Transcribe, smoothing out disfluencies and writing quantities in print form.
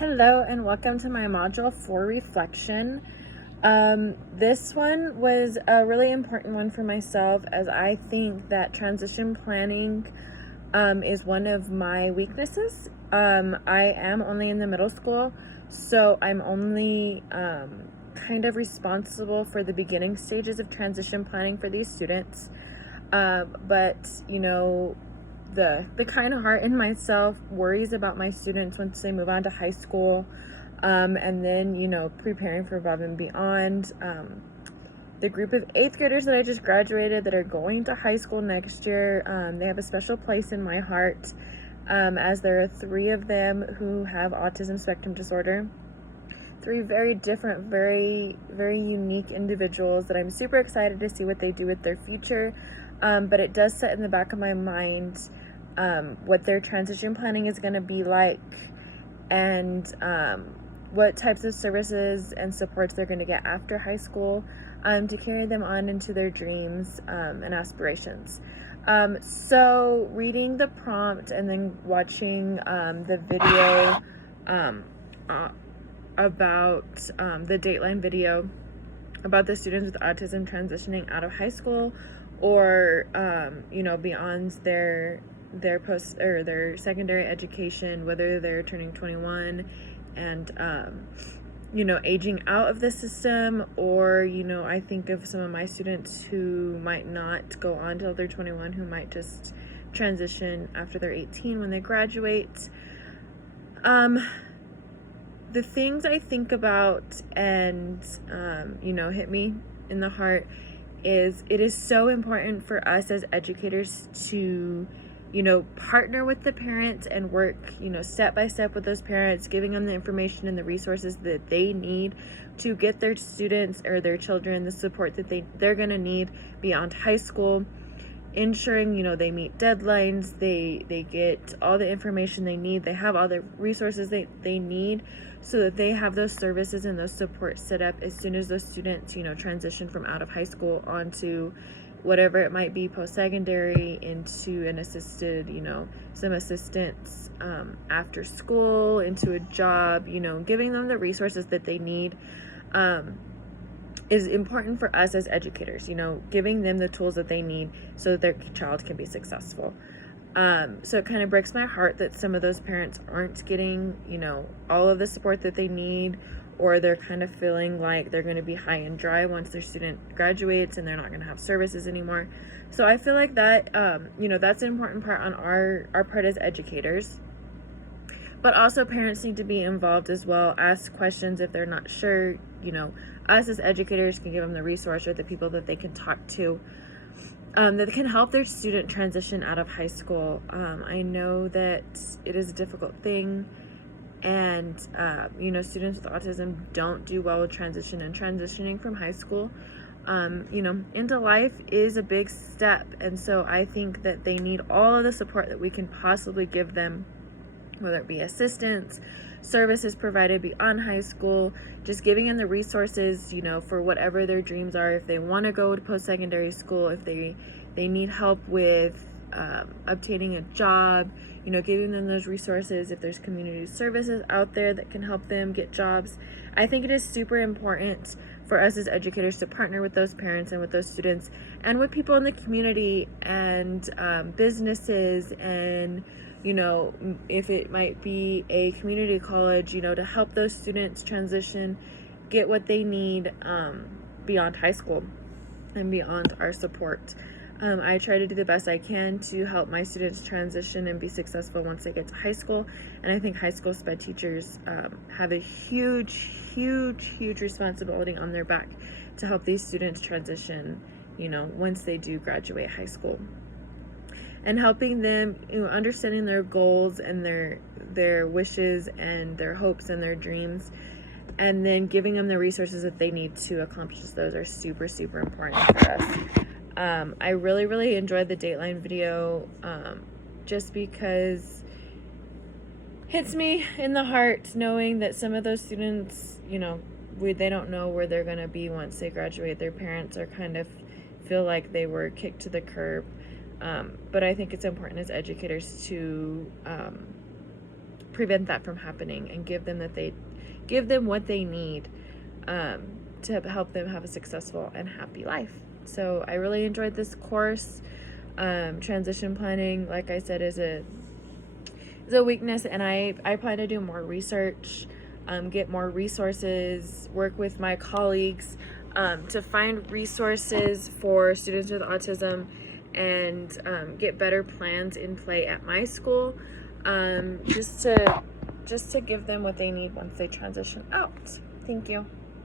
Hello and welcome to my module 4 reflection. This one was a really important one for myself, as I think that transition planning is one of my weaknesses. I am only in the middle school, so I'm only kind of responsible for the beginning stages of transition planning for these students. But the kind of heart in myself worries about my students once they move on to high school, and then preparing for above and beyond. The group of 8th graders that I just graduated that are going to high school next year, they have a special place in my heart, as there are 3 of them who have autism spectrum disorder. 3 very different, very, very unique individuals that I'm super excited to see what they do with their future. But it does set in the back of my mind what their transition planning is going to be like, and what types of services and supports they're going to get after high school to carry them on into their dreams and aspirations. So reading the prompt and then watching the video about the Dateline video about the students with autism transitioning out of high school, or beyond their post or their secondary education, whether they're turning 21 and aging out of the system, or I think of some of my students who might not go on till they're 21, who might just transition after they're 18 when they graduate. The things I think about and hit me in the heart is it is so important for us as educators to partner with the parents and work step by step with those parents, giving them the information and the resources that they need to get their students or their children the support that they're going to need beyond high school, ensuring they meet deadlines, they get all the information they need, they have all the resources they need, so that they have those services and those supports set up as soon as those students transition from out of high school onto whatever it might be, post-secondary, into an assisted, some assistance after school, into a job. Giving them the resources that they need is important for us as educators, giving them the tools that they need so that their child can be successful. So it kind of breaks my heart that some of those parents aren't getting, all of the support that they need, or they're kind of feeling like they're going to be high and dry once their student graduates and they're not going to have services anymore. So I feel like that, that's an important part on our part as educators. But also parents need to be involved as well, ask questions if they're not sure. Us as educators can give them the resource or the people that they can talk to, that can help their student transition out of high school. I know that it is a difficult thing, and students with autism don't do well with transition, and transitioning from high school into life is a big step. And so I think that they need all of the support that we can possibly give them, whether it be assistance, services provided beyond high school, just giving them the resources, for whatever their dreams are. If they want to go to post-secondary school, if they need help with obtaining a job, giving them those resources. If there's community services out there that can help them get jobs, I think it is super important for us as educators to partner with those parents and with those students and with people in the community and businesses, and if it might be a community college, to help those students transition, get what they need beyond high school and beyond our support. I try to do the best I can to help my students transition and be successful once they get to high school. And I think high school SPED teachers have a huge, huge, huge responsibility on their back to help these students transition, once they do graduate high school. And helping them, understanding their goals and their wishes and their hopes and their dreams, and then giving them the resources that they need to accomplish those are super, super important for us. I really, really enjoyed the Dateline video, just because it hits me in the heart knowing that some of those students, they don't know where they're going to be once they graduate. Their parents are kind of feel like they were kicked to the curb. But I think it's important as educators to prevent that from happening and give them what they need to help them have a successful and happy life. So I really enjoyed this course. Transition planning, like I said, is a weakness, and I plan to do more research, get more resources, work with my colleagues to find resources for students with autism, and get better plans in play at my school, just to give them what they need once they transition out. Thank you.